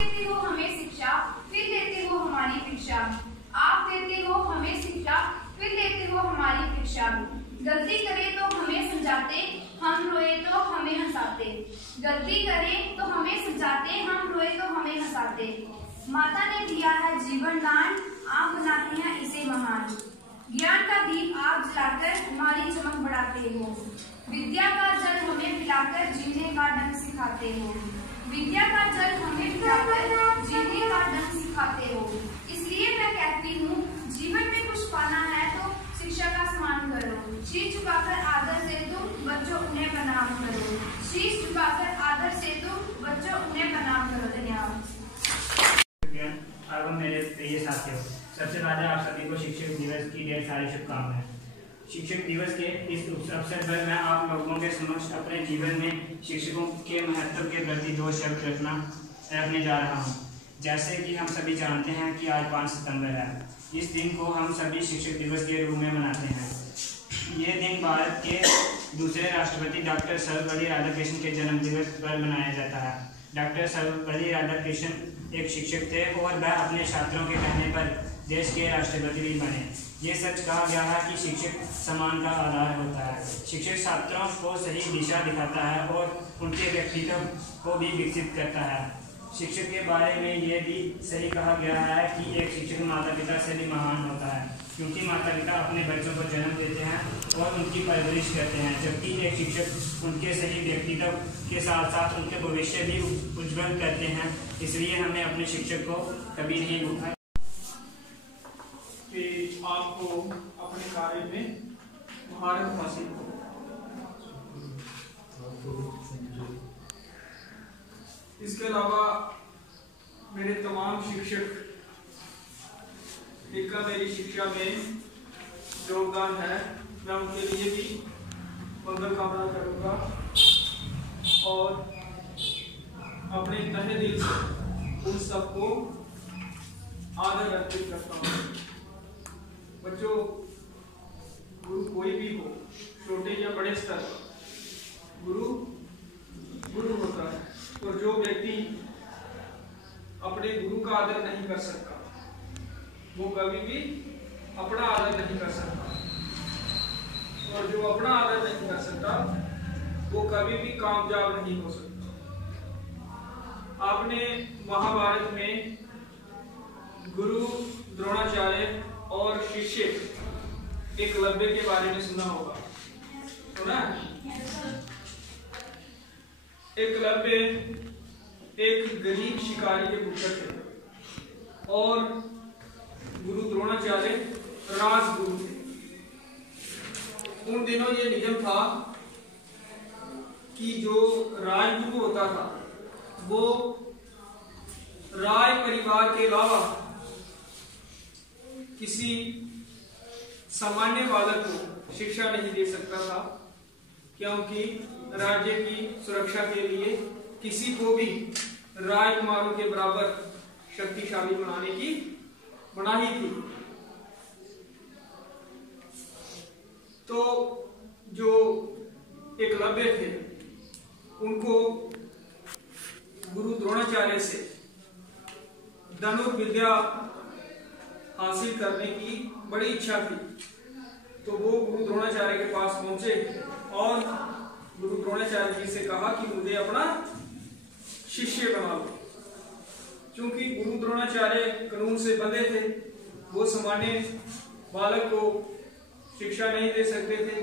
देते हो हमें शिक्षा, फिर देते हो हमारी परीक्षा। आप देते हो हमें शिक्षा, फिर देते हो हमारी परीक्षा। गलती करें तो हमें समझाते, हम रोए तो हमें हंसाते। गलती करें तो हमें समझाते, हम रोए तो हमें हंसाते। माता ने दिया है जीवन दान, आप बनाते हैं इसे महान। ज्ञान का दीप आप जलाकर हमारी चमक बढ़ाते हो। विद्या का जल हमें पिलाकर जीने का ढंग सिखाते हो। विद्या का जल हमें पिलाकर जीने का ढंग सिखाते हो। इसलिए मैं कहती हूँ, जीवन में कुछ पाना है तो शिक्षा का सम्मान करो। शीश झुकाकर आदर से तुम बच्चों उन्हें प्रणाम करो। शीश झुकाकर आदर से तुम बच्चों उन्हें प्रणाम करो। धन्यवाद। अब मेरे प्रिय साथियों, सबसे पहले आप सभी को शिक्षक दिवस की ढेर सारी शुभकामनाएं। शिक्षक दिवस के इस अवसर पर मैं आप लोगों के समक्ष अपने जीवन में शिक्षकों के महत्व के प्रति 2 शब्द रखने जा रहा हूं। जैसे कि हम सभी जानते हैं कि आज 5 सितंबर है। इस दिन को हम सभी शिक्षक दिवस के रूप में मनाते हैं। ये दिन भारत के दूसरे राष्ट्रपति डॉक्टर सर्वपल्ली राधाकृष्णन के जन्म दिवस पर मनाया जाता है। डॉक्टर सर्वपल्ली राधाकृष्णन एक शिक्षक थे और वह अपने छात्रों के कहने पर देश के राष्ट्रपति भी बने। ये सच कहा गया है कि शिक्षक सम्मान का आधार होता है। शिक्षक छात्रों को सही दिशा दिखाता है और उनके व्यक्तित्व को भी विकसित करता है। शिक्षक के बारे में ये भी सही कहा गया है कि एक शिक्षक माता पिता से भी महान होता है, क्योंकि माता पिता अपने बच्चों को जन्म देते हैं और उनकी परवरिश करते हैं, जबकि एक शिक्षक उनके सही व्यक्तित्व के साथ साथ उनके भविष्य भी उज्जवल करते हैं। इसलिए हमें अपने शिक्षक को कभी नहीं भूलना कि आपको अपने कार्य में महारत हासिल हो। इसके अलावा मेरे तमाम शिक्षक जिनका मेरी शिक्षा में योगदान है, मैं उनके लिए भी मंगल कामना करूंगा और अपने तहे दिल से उन सबको आदर अर्पित करता हूँ। बच्चों, गुरु कोई भी हो, छोटे या बड़े स्तर पर, गुरु गुरु होता है। और जो व्यक्ति अपने गुरु का आदर नहीं कर सकता, वो कभी भी अपना आदर नहीं कर सकता। और जो अपना आदर नहीं कर सकता, वो कभी भी कामयाब नहीं हो सकता। आपने महाभारत में गुरु द्रोणाचार्य और शिष्य एकलव्य के बारे में सुना होगा, सुना? एकलव्य एक गरीब शिकारी के पुत्र थे और गुरु द्रोणाचार्य राजगुरु थे। उन दिनों ये नियम था कि जो राजगुरु होता था वो राज परिवार के अलावा किसी सामान्य बालक को शिक्षा नहीं दे सकता था, क्योंकि राज्य की सुरक्षा के लिए किसी को भी राजकुमारों के बराबर शक्तिशाली बनाने की मनाही थी। तो जो एकलव्य थे उनको गुरु द्रोणाचार्य से धनुर्विद्या हासिल करने की बड़ी इच्छा थी। तो वो गुरु द्रोणाचार्य के पास पहुंचे और गुरु द्रोणाचार्य जी से कहा कि मुझे अपना शिष्य बना लो। क्योंकि गुरु द्रोणाचार्य कानून से बंधे थे, वो सामान्य बालक को शिक्षा नहीं दे सकते थे,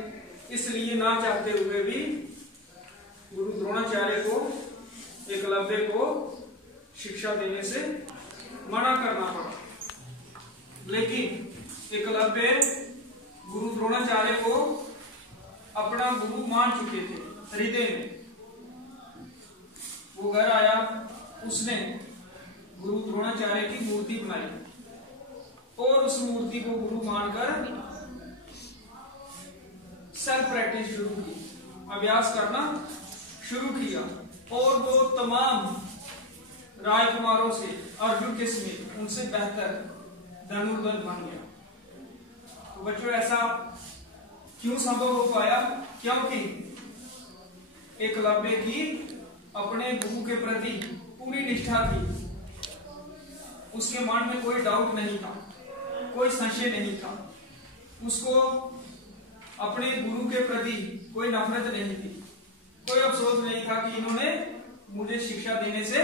इसलिए ना चाहते हुए भी गुरु द्रोणाचार्य को एकलव्य को शिक्षा देने से मना करना पड़ा। लेकिन एकलव्य गुरु द्रोणाचार्य को अपना गुरु मान चुके थे हृदय में। वो घर आया, उसने गुरु द्रोणाचार्य की मूर्ति बनाई और उस मूर्ति को गुरु मानकर सेल्फ प्रैक्टिस शुरू की, अभ्यास करना शुरू किया और वो तमाम राजकुमारों से अर्जुन के समेत उनसे बेहतर धनुर्धर बन गया। तो बच्चों, ऐसा क्यों संभव हो पाया? क्योंकि एकलव्य की अपने गुरु के प्रति पूरी निष्ठा थी उसके मन में कोई डाउट नहीं था, कोई संशय नहीं था, उसको अपने गुरु के प्रति कोई नफरत नहीं थी, कोई अफसोस नहीं था कि इन्होंने मुझे शिक्षा देने से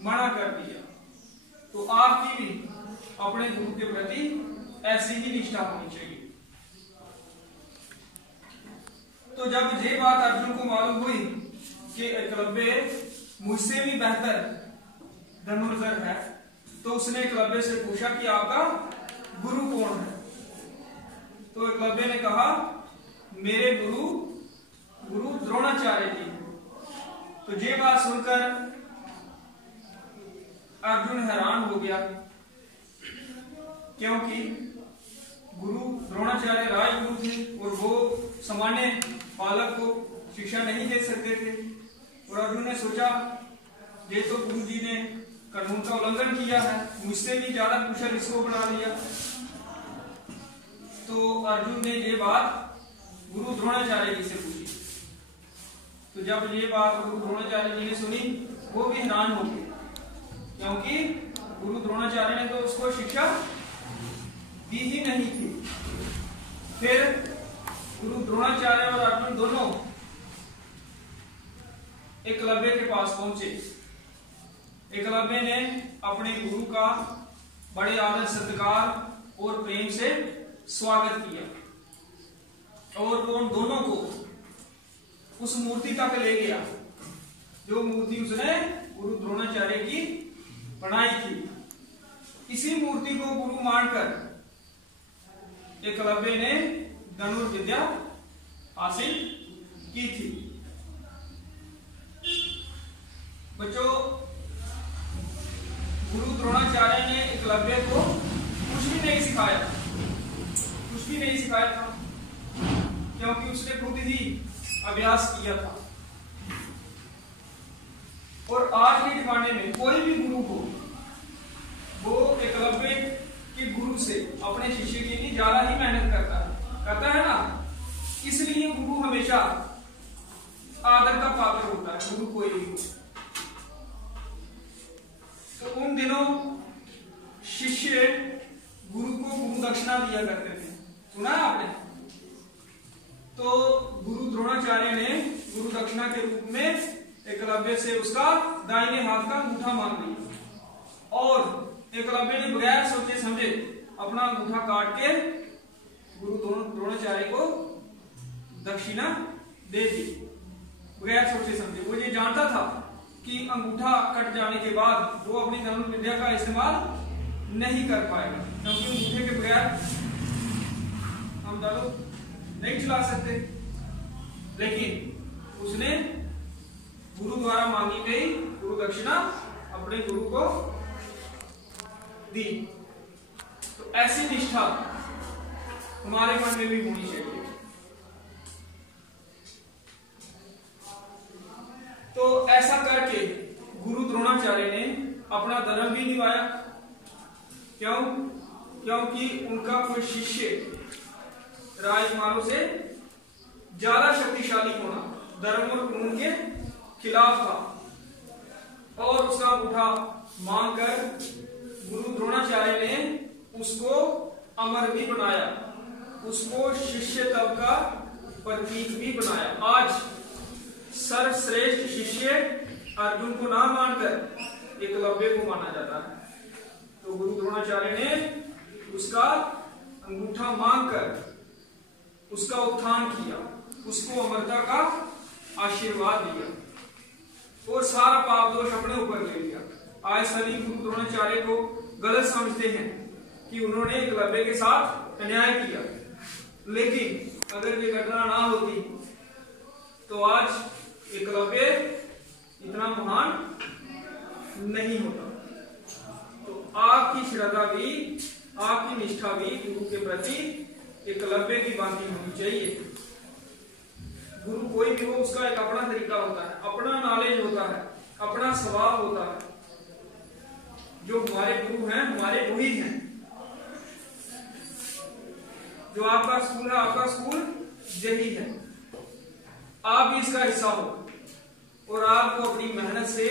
मना कर दिया। तो आपकी भी अपने गुरु के प्रति ऐसी ही निष्ठा होनी चाहिए। तो जब ये बात अर्जुन को मालूम हुई कि एकलव्य मुझसे भी बेहतर धनुर्धर है, तो उसने एकलव्य से पूछा कि आपका गुरु कौन है। तो एकलव्य ने कहा मेरे गुरु द्रोणाचार्य जी। तो ये बात सुनकर अर्जुन हैरान हो गया, क्योंकि गुरु द्रोणाचार्य राजगुरु थे और वो सामान्य बालक को शिक्षा नहीं दे सकते थे। और अर्जुन ने सोचा ये तो गुरु जी ने कानून का उल्लंघन किया है, मुझसे भी ज्यादा कुशल इसको बना लिया। तो अर्जुन ने ये बात गुरु द्रोणाचार्य जी से पूछी। तो जब ये बात गुरु द्रोणाचार्य जी ने सुनी, वो भी हैरान हो गए, क्योंकि गुरु द्रोणाचार्य ने तो उसको शिक्षा दी ही नहीं थी। फिर गुरु द्रोणाचार्य और अर्जुन दोनों एकलव्य के पास पहुंचे। एकलव्य ने अपने गुरु का बड़े आदर सत्कार और प्रेम से स्वागत किया और वो उन दोनों को उस मूर्ति तक ले गया जो मूर्ति उसने गुरु द्रोणाचार्य की बनाई थी। इसी मूर्ति को गुरु मानकर एकलव्य ने धनुर्विद्या हासिल की थी। बच्चों, गुरु द्रोणाचार्य ने एकलव्य को कुछ भी नहीं सिखाया था, क्योंकि उसने खुद ही अभ्यास किया था। और आज के जमाने में कोई भी गुरु हो, वो एकलव्य के गुरु से अपने शिष्य के लिए ज्यादा ही मेहनत करता है ना। इसलिए गुरु हमेशा आदर का पात्र होता है, गुरु कोई भी हो। तो उन दिनों शिष्य गुरु को गुरु दक्षिणा दिया करते थे, सुना है आपने? तो गुरु द्रोणाचार्य ने गुरु दक्षिणा के रूप में एकलव्य से उसका दाहिने हाथ का अंगूठा मांग लिया और एकलव्य ने बगैर सोचे समझे अपना अंगूठा काट के गुरु द्रोणाचार्य को दक्षिणा दे दी, बगैर सोचे समझे। वो ये जानता था कि अंगूठा कट जाने के बाद वो अपनी धनुर्विद्या का इस्तेमाल नहीं कर पाएगा, क्योंकि अंगूठे के बगैर हम दारू नहीं चला सकते। लेकिन उसने गुरु द्वारा मांगी गई गुरु दक्षिणा अपने गुरु को दी। तो ऐसी निष्ठा हमारे मन में भी होनी चाहिए। तो ऐसा करके गुरु द्रोणाचार्य ने अपना धर्म भी निभाया। क्योंकि उनका कोई शिष्य राजकुमारों से ज्यादा शक्तिशाली होना धर्म और कानून के खिलाफ था और उसका अंगूठा मांगकर गुरु द्रोणाचार्य ने उसको अमर भी बनाया, उसको शिष्यत्व का प्रतीक भी बनाया। आज सर्वश्रेष्ठ शिष्य अर्जुन को ना मानकर एकलव्य को माना जाता है। तो गुरु द्रोणाचार्य ने उसका अंगूठा मांगकर उसका उत्थान किया, उसको अमरता का आशीर्वाद दिया और सारा पाप दोष अपने ऊपर ले लिया। आज सभी गुरु द्रोणाचार्य को गलत समझते हैं कि उन्होंने एकलव्य के साथ अन्याय किया, लेकिन अगर ये घटना ना होती तो आज एकलव्य इतना महान नहीं होता। तो आपकी श्रद्धा भी, आपकी निष्ठा भी गुरु के प्रति एकलव्य की भांति होनी चाहिए। गुरु कोई भी हो, उसका एक अपना तरीका होता है, अपना नॉलेज होता है, अपना स्वभाव होता है। जो हमारे गुरु हैं हमारे वही हैं। जो आपका स्कूल है, आपका स्कूल यही है। आप भी इसका हिस्सा हो और आपको अपनी मेहनत से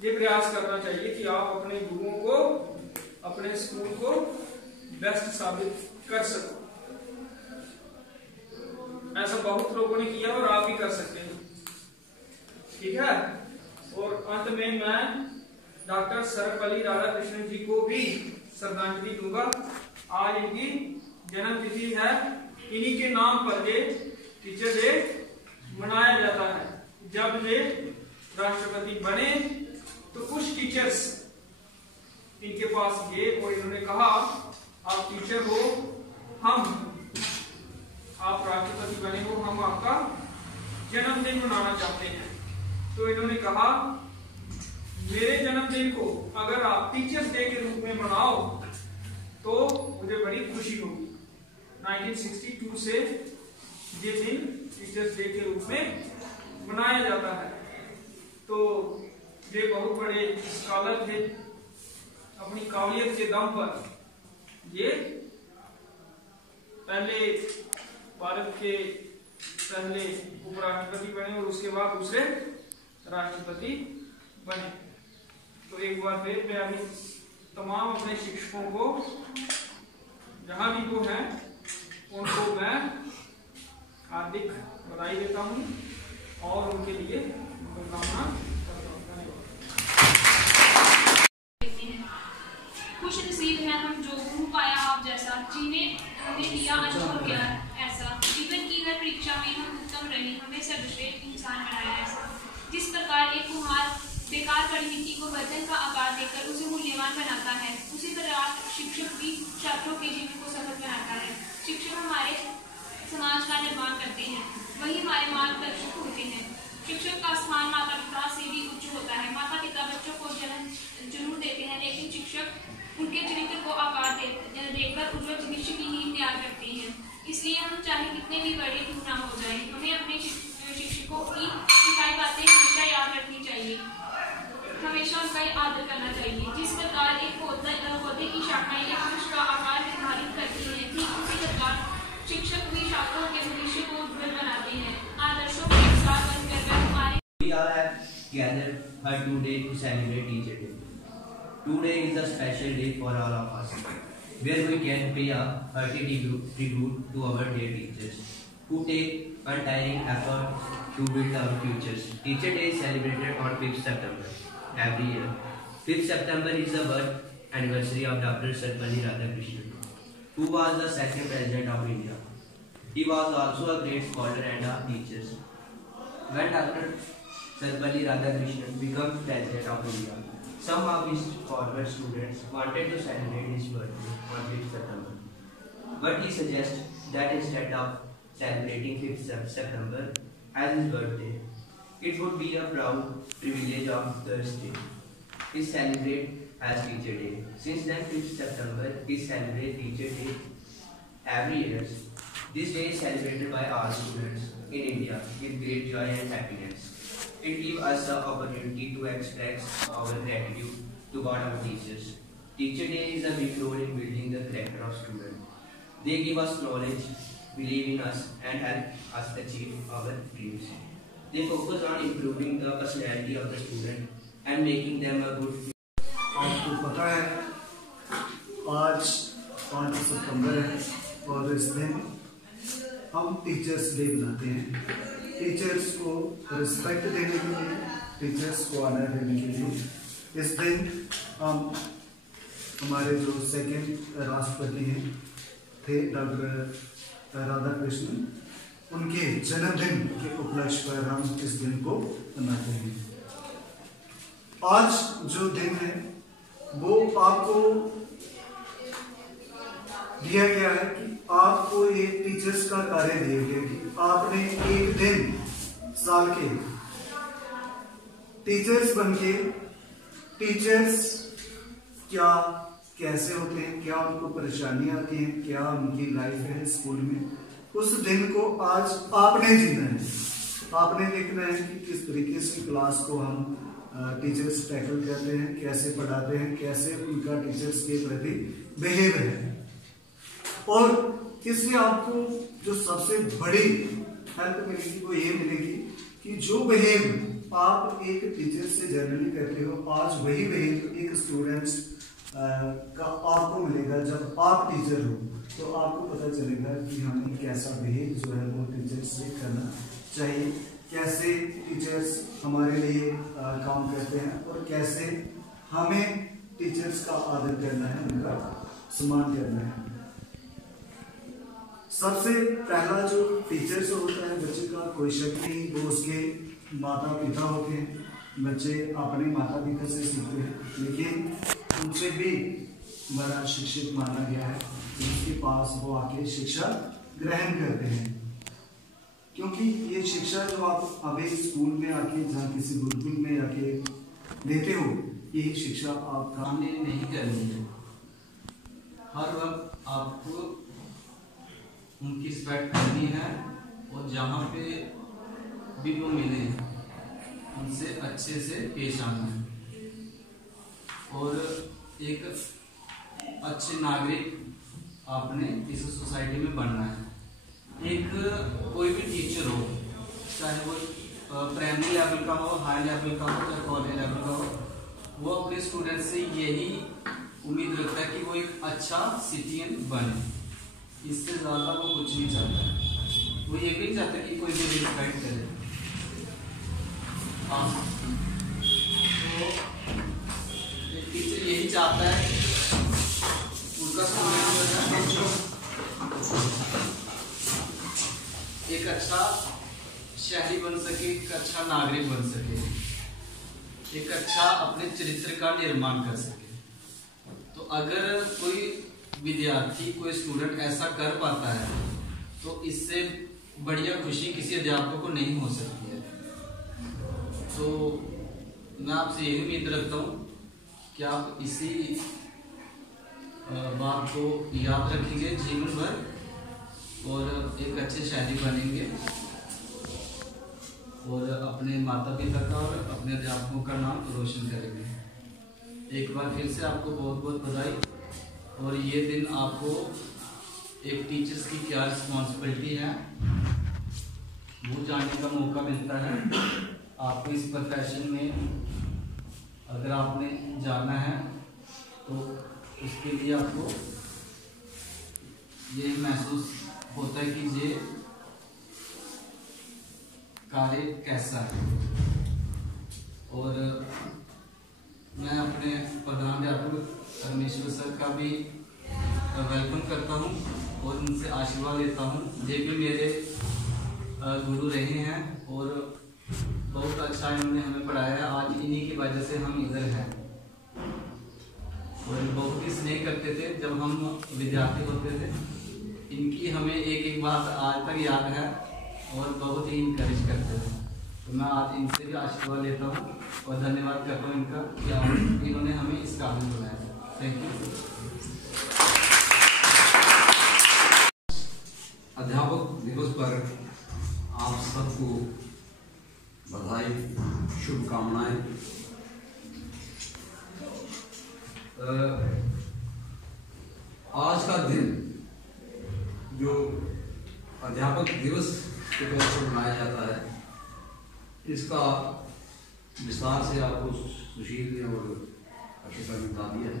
ये प्रयास करना चाहिए कि आप अपने गुरुओं को, अपने स्कूल को बेस्ट साबित कर सको। ऐसा बहुत लोगों ने किया और आप भी कर सकते हैं, ठीक है। और अंत में मैं डॉक्टर सर्वपल्ली राधाकृष्णन जी को भी श्रद्धांजलि दूंगा। आज इनकी जन्म तिथि है, इन्हीं के नाम पर ये टीचर डे मनाया जाता है। जब ये राष्ट्रपति बने तो कुछ टीचर्स इनके पास गए और इन्होंने कहा आप टीचर हो, आप राष्ट्रपति बने हो, हम आपका जन्मदिन मनाना चाहते हैं। तो इन्होंने कहा मेरे जन्मदिन को अगर आप टीचर्स डे के रूप में मनाओ तो मुझे बड़ी खुशी होगी। 1962 से ये दिन टीचर्स डे के रूप में मनाया जाता है। तो ये बहुत बड़े स्कॉलर थे, अपनी काबिलियत के दम पर ये पहले भारत के पहले उपराष्ट्रपति बने और उसके बाद दूसरे राष्ट्रपति बने। तो एक बार फिर मैं अभी तमाम अपने शिक्षकों को जहां भी वो हैं उनको मैं हार्दिक बधाई देता हूं और उनके लिए शुभकामना करता हूं। धन्यवाद। खुश नसीब है हम जो गुरु पाया आप जैसा, जिन्हें हमें दिया अनुभव ज्ञान ऐसा, जीवन की हर परीक्षा में हम उत्तम रहे, हमें सर्वश्रेष्ठ इंसान बनाया ऐसा। जिस प्रकार एक कुम्हार बेकार पड़ी मिट्टी को बर्तन का आकार देकर उसे मूल्यवान बनाता है, उसी प्रकार शिक्षक भी छात्रों के जीवन को सफल बनाता है। शिक्षक हमारे समाज का निर्माण करते हैं, वही हमारे मार्गदर्शक होते हैं। शिक्षक का स्थान माता पिता से भी उच्च होता है। माता पिता बच्चों को जन्म जरूर देते हैं, लेकिन शिक्षक उनके चरित्र को आकार देकर उज्ज्वल भविष्य की नींव तैयार करते हैं। इसलिए हम चाहे कितने भी बड़े क्यों ना हो जाए, हमें अपने शिक्षकों की सिखाई बातें हमेशा याद रखनी चाहिए, हमेशा उनका आदर करना चाहिए। जिस प्रकार एक पौधे की शाखाएं एक वृक्ष का आकार निर्धारित करती हैं, ठीक उसी प्रकार शिक्षक भी छात्रों के भविष्य को उज्ज्वल बनाते हैं। आदर्शों के साथ बनकर हमारे We all have gathered here today to celebrate Teacher Day. Today is a special day for all of us, where we can pay a hearty tribute to our dear teachers, who take untiring effort to build our futures. Teacher Day is celebrated on 5th September every year. 5th September is the birth anniversary of Dr. Sarvepalli Radhakrishnan, who was the second president of India. He was also a great scholar and a teacher. When Dr. Sarvepalli Radhakrishnan became president of India, some of his former students wanted to celebrate his birthday on 5th September. But he suggested that instead of celebrating 5th September as his birthday, it would be a proud privilege of the state to celebrate as Teacher Day. Since then, 5th September is celebrated Teacher Day every year. This day is celebrated by all students in India with great joy and happiness. It gives us the opportunity to express our gratitude toward our teachers. Teacher Day is a big role in building the character of students. They give us knowledge, believe in us, and help us achieve our dreams. They focus on improving the personality of the student and making them a good. आपको पता है आज 5 सितंबर है और इस दिन हम teachers day मनाते हैं। टीचर्स को रिस्पेक्ट देने के लिए, टीचर्स को ऑनर देने के लिए इस दिन हम हमारे जो सेकंड राष्ट्रपति हैं थे डॉक्टर राधाकृष्णन, उनके जन्मदिन के उपलक्ष्य पर हम इस दिन को मनाते हैं। आज जो दिन है वो आपको दिया गया है कि आपको ये टीचर्स का कार्य दिया गया कि आपने एक दिन साल के टीचर्स बनके टीचर्स क्या कैसे होते हैं, क्या उनको परेशानियां आती हैं, क्या उनकी लाइफ है स्कूल में, उस दिन को आज आपने जीना है। आपने देखना है कि किस तरीके से क्लास को हम टीचर्स टैकल करते हैं, कैसे पढ़ाते हैं, कैसे उनका टीचर्स के प्रति बिहेव है। और इससे आपको जो सबसे बड़ी हेल्प मिलेगी वो ये मिलेगी कि जो बिहेव आप एक टीचर से जर्नली करते हो, आज वही एक स्टूडेंट्स का आपको मिलेगा जब आप टीचर हो, तो आपको पता चलेगा कि हमें कैसा बिहेव जो है वो टीचर से करना चाहिए, कैसे टीचर्स हमारे लिए काम करते हैं और कैसे हमें टीचर्स का आदर करना है, उनका सम्मान करना है। सबसे पहला जो टीचर्स होता है बच्चे का, कोई शक नहीं, वो उसके माता पिता होते हैं। बच्चे अपने माता पिता से सीखते हैं, लेकिन उनसे भी बड़ा शिक्षक माना गया है जिसके पास वो आके शिक्षा ग्रहण करते हैं, क्योंकि ये शिक्षा जो आप अभी स्कूल में आके जहाँ किसी गुरुकुल में आके लेते हो, ये शिक्षा आपका सामने नहीं करनी है। हर वक्त आपको उनकी रिस्पेक्ट करनी है और जहाँ पे भी वो मिले उनसे अच्छे से पेश आना है और एक अच्छे नागरिक आपने इस सोसाइटी में बनना है। एक कोई भी टीचर हो, चाहे वो प्राइमरी लेवल का हो, हाई लेवल का हो या कॉलेज लेवल का हो, वो अपने स्टूडेंट से यही उम्मीद रखता है कि वो एक अच्छा सिटीजन बने। इससे ज़्यादा वो कुछ नहीं चाहता। वो ये भी नहीं चाहता कि कोई भी रिस्पेक्ट करे। तो एक टीचर यही चाहता है उनका स्टूडेंट एक अच्छा शहरी बन सके, एक अच्छा नागरिक बन सके, एक अच्छा अपने चरित्र का निर्माण कर सके। तो अगर कोई विद्यार्थी, कोई स्टूडेंट ऐसा कर पाता है तो इससे बढ़िया खुशी किसी अध्यापक को नहीं हो सकती है। तो मैं आपसे यही उम्मीद रखता हूँ कि आप इसी बात को याद रखेंगे जीवन भर और एक अच्छे शहरी बनेंगे और अपने माता पिता का और अपने अध्यापकों का नाम रोशन करेंगे। एक बार फिर से आपको बहुत बहुत बधाई। और ये दिन आपको एक टीचर्स की क्या रिस्पॉन्सिबिलिटी है वो जानने का मौका मिलता है। आपको इस प्रोफेशन में अगर आपने जाना है तो उसके लिए आपको ये महसूस होता है कि ये कार्य कैसा है। और मैं अपने प्रधानाध्यापक परमेश्वर सर का भी वेलकम करता हूँ और उनसे आशीर्वाद लेता हूँ। ये भी मेरे गुरु रहे हैं और बहुत अच्छा इन्होंने हमें पढ़ाया है। आज इन्हीं की वजह से हम इधर हैं और बहुत ही स्नेह करते थे जब हम विद्यार्थी होते थे। इनकी हमें एक एक बात आज तक याद है और बहुत ही इनकरेज करते थे। तो मैं आज इनसे भी आशीर्वाद लेता हूँ और धन्यवाद करता हूँ इनका कि इन्होंने हमें इस काबिल बनाया। Thank you. अध्यापक दिवस पर आप सबको बधाई, शुभकामनाएं। आज का दिन जो अध्यापक दिवस के तौर पर मनाया जाता है, इसका विस्तार से आपको सुशील ने और अक्षता ने बता दिया है।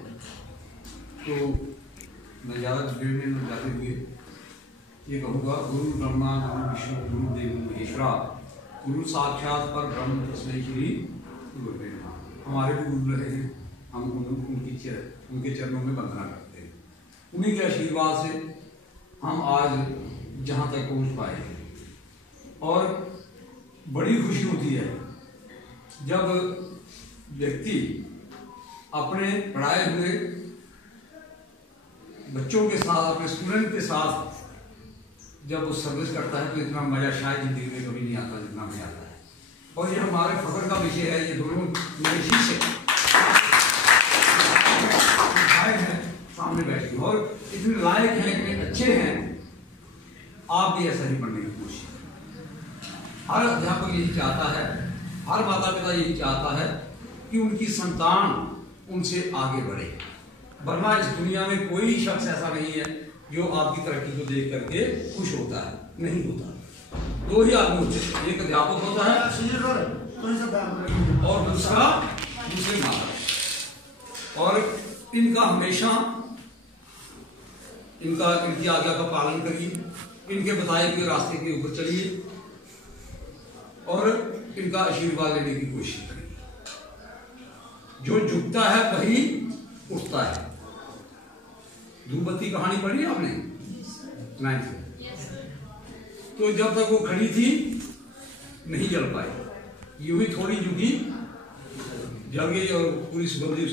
तो मैं ज़्यादा डिटेल में जाते हुए ये कहूँगा, गुरु ब्रह्मा गुरु विष्णु गुरु देव महेश्वरा, गुरु साक्षात पर ब्रह्म तस्मै श्री गुरुदेव नमः। हमारे भी गुरु रहे हैं, हम उनके चरणों में वंदना करते हैं। उन्हीं के आशीर्वाद से हम आज जहाँ तक पहुँच पाए हैं। और बड़ी खुशी होती है जब व्यक्ति अपने पढ़ाए हुए बच्चों के साथ, अपने स्टूडेंट के साथ जब वो सर्विस करता है तो इतना मजा शायद जिंदगी में कभी नहीं आता जितना में आता है। और ये हमारे फख्र का विषय है। ये दोनों मेरे शिष्य भाई हैं सामने बैठे और इतने लायक हैं, इतने अच्छे हैं। आप भी ऐसा ही बनने की कोशिश करें। हर अध्यापक यही चाहता है, हर माता पिता यही चाहता है कि उनकी संतान उनसे आगे बढ़े। वरना इस दुनिया में कोई शख्स ऐसा नहीं है जो आपकी तरक्की को देख करके खुश होता है, नहीं होता। दो ही आदमी होते हैं, एक अध्यापक होता है और दूसरा मुस्लिम माता। और इनका हमेशा इनकी आज्ञा का पालन करिए, इनके बताए हुए रास्ते के ऊपर चलिए और इनका आशीर्वाद लेने की कोशिश करिए। जो झुकता है वही उठता है। धूपबत्ती कहानी पढ़ी आपने 9th में? तो जब तक वो खड़ी थी नहीं जल पाई, यूं ही थोड़ी झुकी, जल गई और पूरी सुगंधी